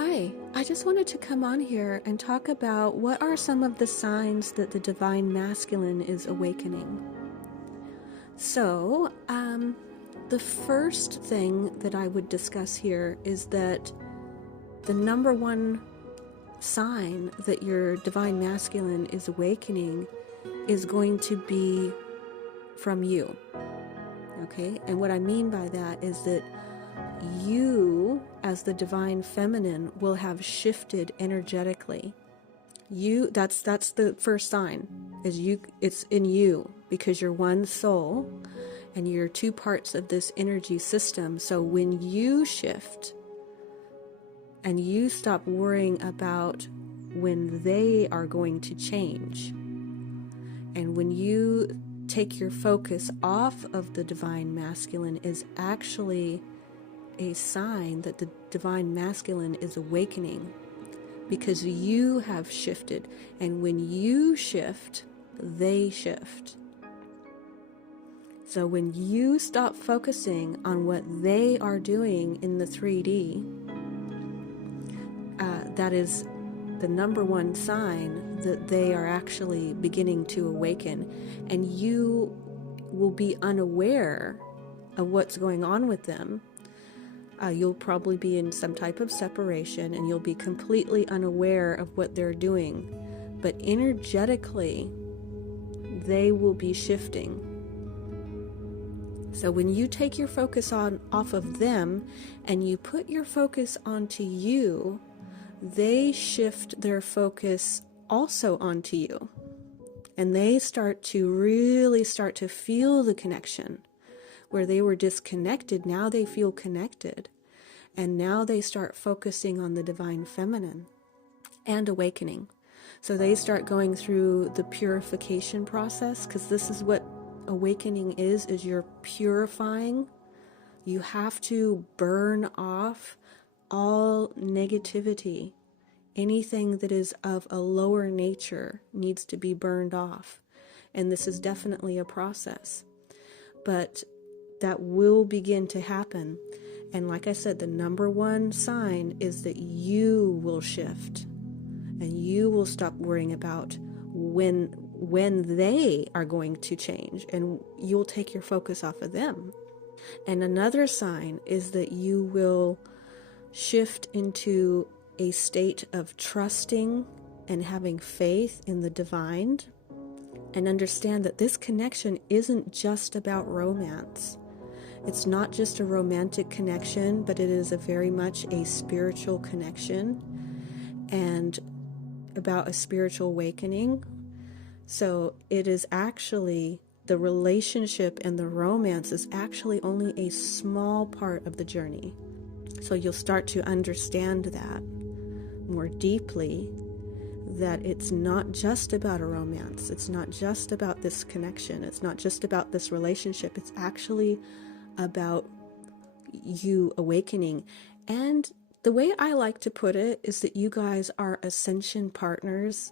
Hi, I just wanted to come on here and talk about what are some of the signs that the divine masculine is awakening. So, the first thing that I would discuss here is that the number one sign that your divine masculine is awakening is going to be from you. Okay? And what I mean by that is that you, as the divine feminine, will have shifted energetically. That's the first sign, is it's in you, because you're one soul and you're two parts of this energy system. So when you shift and you stop worrying about when they are going to change, and when you take your focus off of the divine masculine, is actually a sign that the divine masculine is awakening, because you have shifted, and when you shift, they shift. So when you stop focusing on what they are doing in the 3D, that is the number one sign that they are actually beginning to awaken, and you will be unaware of what's going on with them. You'll probably be in some type of separation, and you'll be completely unaware of what they're doing. But energetically, they will be shifting. So when you take your focus off of them and you put your focus onto you, they shift their focus also onto you. And they start to feel the connection. Where they were disconnected, now they feel connected. And now they start focusing on the divine feminine and awakening. So they start going through the purification process, because this is what awakening is you're purifying. You have to burn off all negativity. Anything that is of a lower nature needs to be burned off. And this is definitely a process. But that will begin to happen. And like I said, the number one sign is that you will shift, and you will stop worrying about when they are going to change, and you'll take your focus off of them. And another sign is that you will shift into a state of trusting and having faith in the divine, and understand that this connection isn't just about romance. It's not just a romantic connection, but it is very much a spiritual connection and about a spiritual awakening. So it is actually, the relationship and the romance is actually only a small part of the journey. So you'll start to understand that more deeply, that it's not just about a romance. It's not just about this connection. It's not just about this relationship. It's actually about you awakening. And the way I like to put it is that you guys are ascension partners,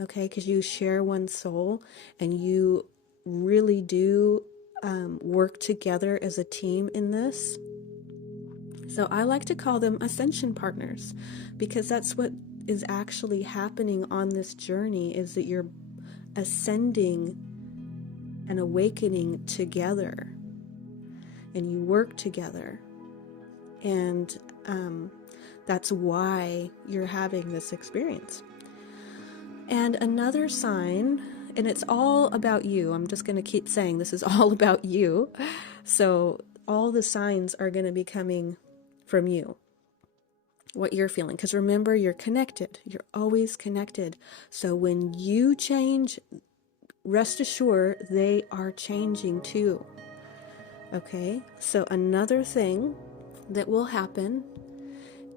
okay? Because you share one soul, and you really do work together as a team in this. So I like to call them ascension partners, because that's what is actually happening on this journey, is that you're ascending and awakening together. And you work together, and that's why you're having this experience. And another sign, and it's all about you. I'm just going to keep saying this is all about you. So all the signs are going to be coming from you, what you're feeling. Because remember, you're connected. You're always connected. So when you change, rest assured they are changing too. Okay, so another thing that will happen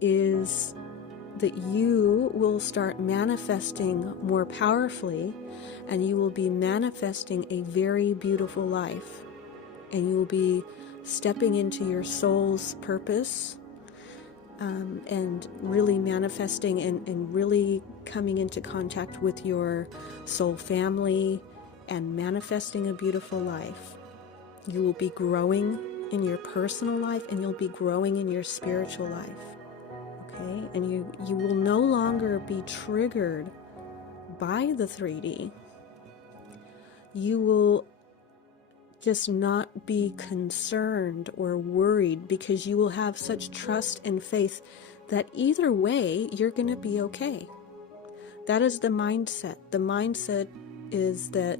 is that you will start manifesting more powerfully, and you will be manifesting a very beautiful life, and you will be stepping into your soul's purpose, and really manifesting and really coming into contact with your soul family and manifesting a beautiful life. You will be growing in your personal life, and you'll be growing in your spiritual life. Okay, and you will no longer be triggered by the 3D. You will just not be concerned or worried, because you will have such trust and faith that either way you're going to be okay. That is the mindset. The mindset is that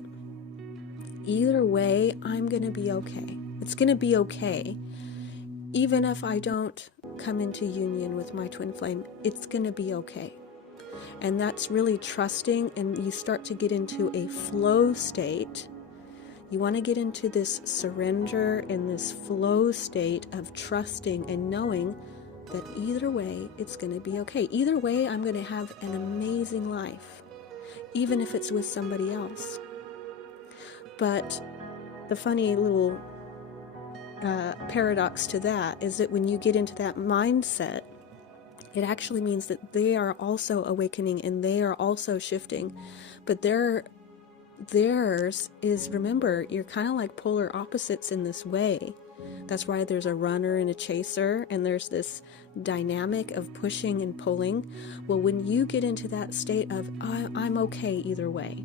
either way I'm going to be okay. It's going to be okay. Even if I don't come into union with my twin flame, it's going to be okay. And that's really trusting, and you start to get into a flow state. You want to get into this surrender and this flow state of trusting and knowing that either way, it's going to be okay. Either way, I'm going to have an amazing life, even if it's with somebody else. But the funny little paradox to that is that when you get into that mindset, it actually means that they are also awakening and they are also shifting. But theirs is, remember, you're kind of like polar opposites in this way. That's why there's a runner and a chaser, and there's this dynamic of pushing and pulling. Well, when you get into that state of, I'm okay either way,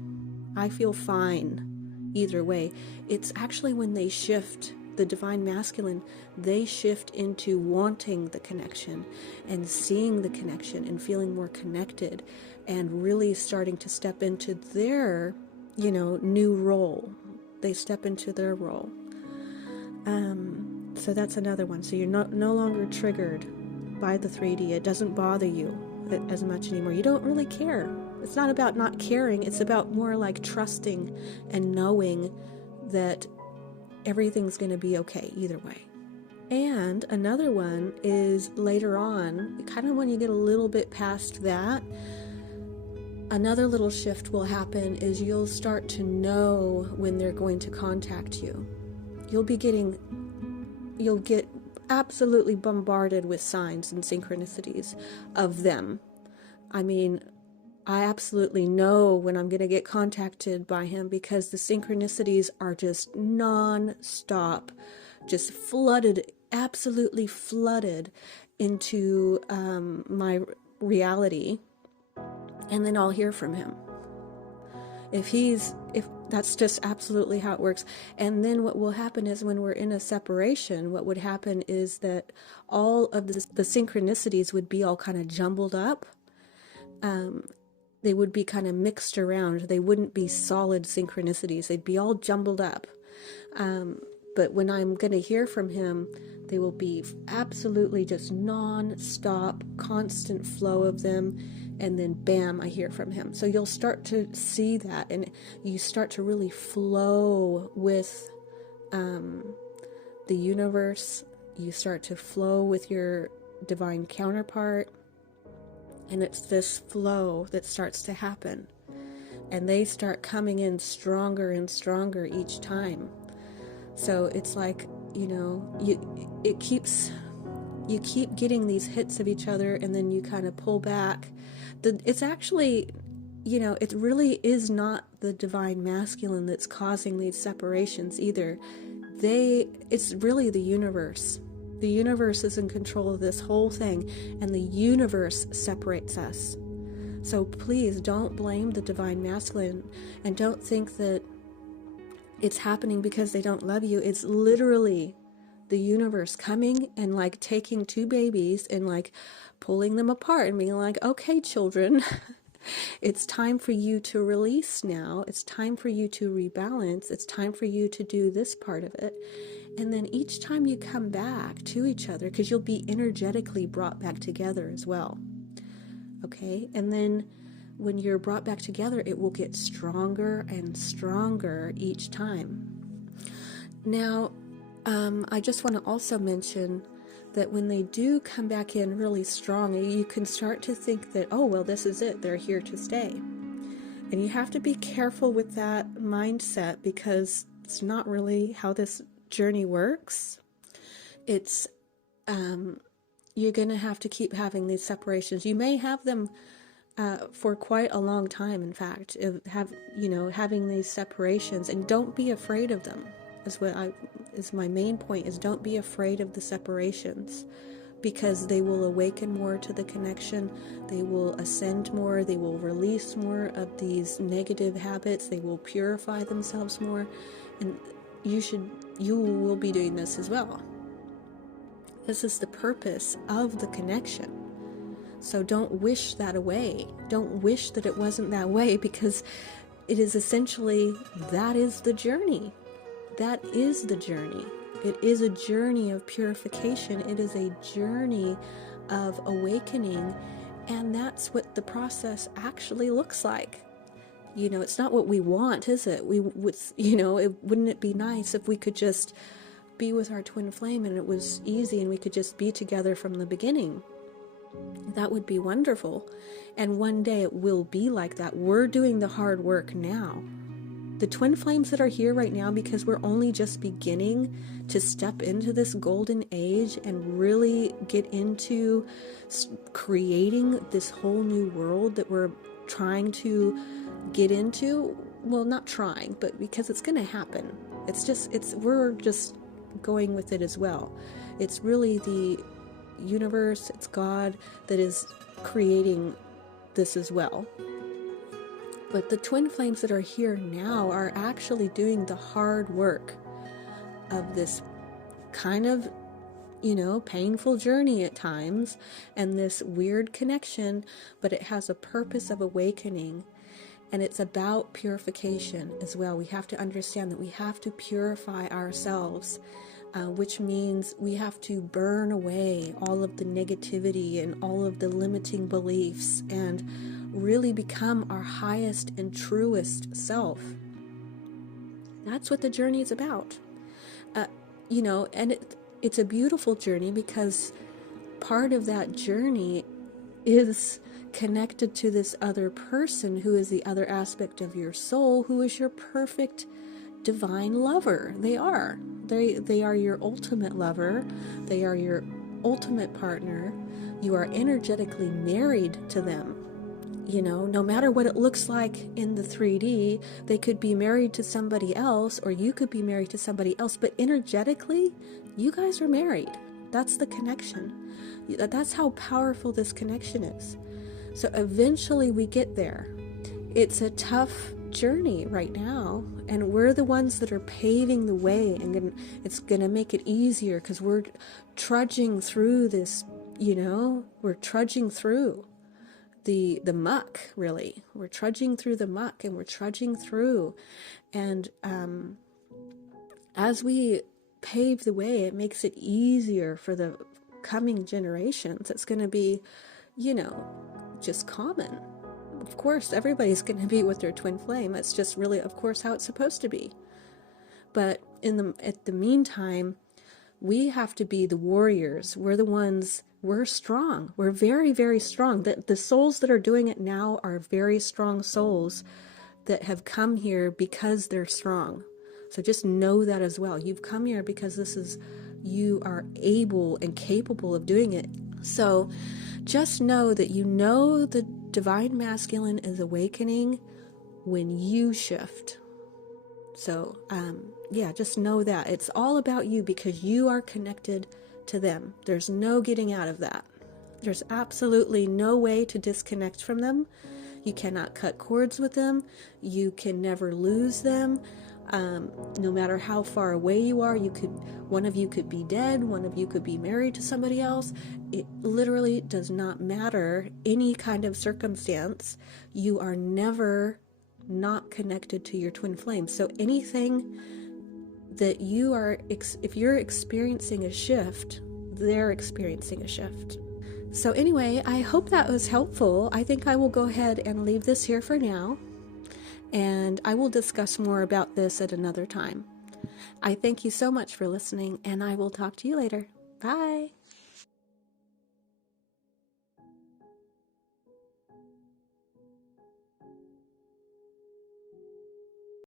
I feel fine either way, it's actually when they shift, the divine masculine, they shift into wanting the connection and seeing the connection and feeling more connected and really starting to step into their, new role. They step into their role. So that's another one. So you're no longer triggered by the 3D. It doesn't bother you as much anymore. You don't really care. It's not about not caring. It's about more like trusting and knowing that everything's going to be okay either way. And another one is later on, kind of when you get a little bit past that, another little shift will happen is you'll start to know when they're going to contact you. You'll get absolutely bombarded with signs and synchronicities of them. I mean, I absolutely know when I'm going to get contacted by him, because the synchronicities are just non-stop, just flooded, absolutely flooded into my reality. And then I'll hear from him. If that's just absolutely how it works. And then what will happen is when we're in a separation, what would happen is that all of the synchronicities would be all kind of jumbled up. They would be kind of mixed around. They wouldn't be solid synchronicities. They'd be all jumbled up. But when I'm going to hear from him, they will be absolutely just non-stop, constant flow of them. And then bam, I hear from him. So you'll start to see that, and you start to really flow with the universe. You start to flow with your divine counterpart. And it's this flow that starts to happen. And they start coming in stronger and stronger each time. So it's like, you keep getting these hits of each other, and then you kind of pull back. It's actually, it really is not the divine masculine that's causing these separations either. It's really the universe. The universe is in control of this whole thing, and the universe separates us. So please don't blame the divine masculine, and don't think that it's happening because they don't love you. It's literally the universe coming and like taking two babies and like pulling them apart and being like, okay, children, it's time for you to release now. It's time for you to rebalance. It's time for you to do this part of it. And then each time you come back to each other, because you'll be energetically brought back together as well. Okay? And then when you're brought back together, it will get stronger and stronger each time. Now, I just want to also mention that when they do come back in really strong, you can start to think that, oh, well, this is it. They're here to stay. And you have to be careful with that mindset, because it's not really how this journey works. It's, you're going to have to keep having these separations. You may have them for quite a long time, in fact, having these separations, and don't be afraid of them. Is my main point, is don't be afraid of the separations, because they will awaken more to the connection, they will ascend more, they will release more of these negative habits, they will purify themselves more, and you will be doing this as well. This is the purpose of the connection. So don't wish that away. Don't wish that it wasn't that way, because it is essentially, that is the journey. That is the journey. It is a journey of purification. It is a journey of awakening. And that's what the process actually looks like. It's not what we want, is it? Wouldn't it be nice if we could just be with our twin flame and it was easy and we could just be together from the beginning? That would be wonderful. And one day it will be like that. We're doing the hard work now. The twin flames that are here right now, because we're only just beginning to step into this golden age and really get into creating this whole new world that we're trying to get into. Well, not trying, but because it's going to happen. We're just going with it as well. It's really the universe, it's God that is creating this as well. But the twin flames that are here now are actually doing the hard work of this kind of, painful journey at times, and this weird connection, but it has a purpose of awakening. And it's about purification as well. We have to understand that we have to purify ourselves, which means we have to burn away all of the negativity and all of the limiting beliefs and really become our highest and truest self. That's what the journey is about. And it's a beautiful journey, because part of that journey is connected to this other person who is the other aspect of your soul, who is your perfect divine lover. They are your ultimate lover. They are your ultimate partner. You are energetically married to them. No matter what it looks like in the 3D, they could be married to somebody else, or you could be married to somebody else, but energetically, you guys are married. That's the connection. That's how powerful this connection is. So eventually we get there. It's a tough journey right now, and we're the ones that are paving the way, and it's going to make it easier, because we're trudging through this, we're trudging through the muck, really. We're trudging through the muck, and we're trudging through. And as we pave the way, it makes it easier for the coming generations. It's going to be, just common. Of course, everybody's going to be with their twin flame. That's just really, of course, how it's supposed to be. But at the meantime, we have to be the warriors. We're strong. We're very, very strong. The souls that are doing it now are very strong souls that have come here because they're strong. So just know that as well. You've come here because you are able and capable of doing it. So just know that the divine masculine is awakening when you shift. So, just know that. It's all about you, because you are connected to them. There's no getting out of that. There's absolutely no way to disconnect from them. You cannot cut cords with them. You can never lose them. No matter how far away you are, one of you could be dead, one of you could be married to somebody else. It literally does not matter any kind of circumstance. You are never not connected to your twin flame. So anything that if you're experiencing a shift, they're experiencing a shift. So anyway, I hope that was helpful. I think I will go ahead and leave this here for now, and I will discuss more about this at another time. I thank you so much for listening, and I will talk to you later. Bye.